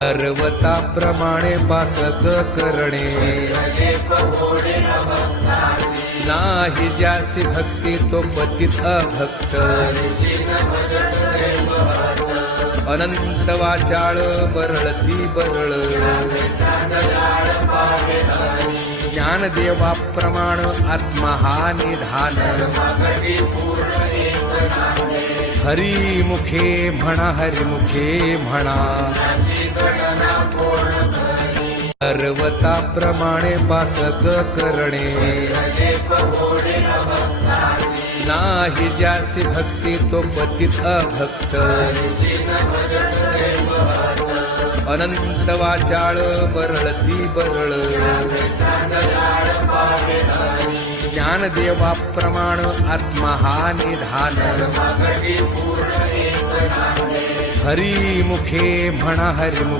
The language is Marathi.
पर्वताप्रमाणे बासक करणे नाही ज्यासी भक्ती तो पतित अभक्त अनंत वाचाळ बरळती बरळ ज्ञानदेवा प्रमाण आत्मा हा निधान हरी मुखे म्हणा हरी मुखे म्हणा पर्वताप्रमाणे बासक करणे नाही ज्यासी भक्ती तो पतित अभक्त अनंत वाचाळ बरळती बरळ ज्ञानदेवा प्रमाण आत्मा हा निधान हरी मुखे म्हणा हरी मुखे